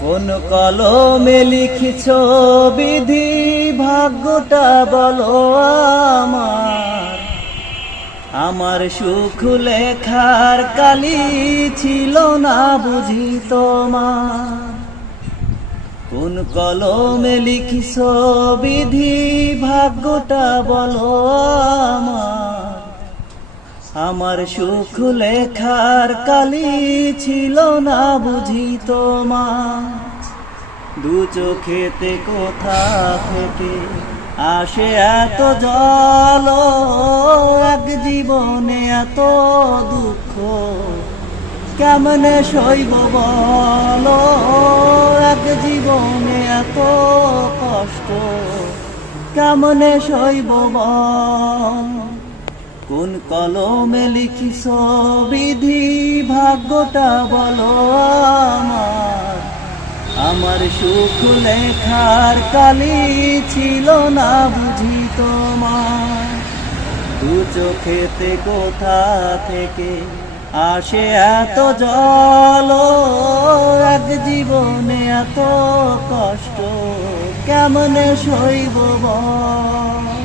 কোন কলমে লিখিছ বিধি, ভাগ্যটা বলো আমার। আমার সুখ লেখার কালি ছিল না বুঝি তোমার। কোন কলমে লিখিছ বিধি, ভাগ্যটা বলো আমার। আমার সুখ লেখার কালি ছিল না বুঝি তোমার। দু চোখেতে কোথা থেকে আসে এত জল, এক জীবনে এত দুঃখ কেমনে সইব বলো। এক জীবনে এত কষ্ট কেমনে সইব বল। কোন কলমে লিখিছ বিধি, ভাগ্যটা বলো আমার। আমার সুখ লেখার কালি ছিল না বুঝি তোমার। দু চোখেতে কোথা থেকে আসে এত জল, এক জীবনে এত কষ্ট কেমনে সইব বল।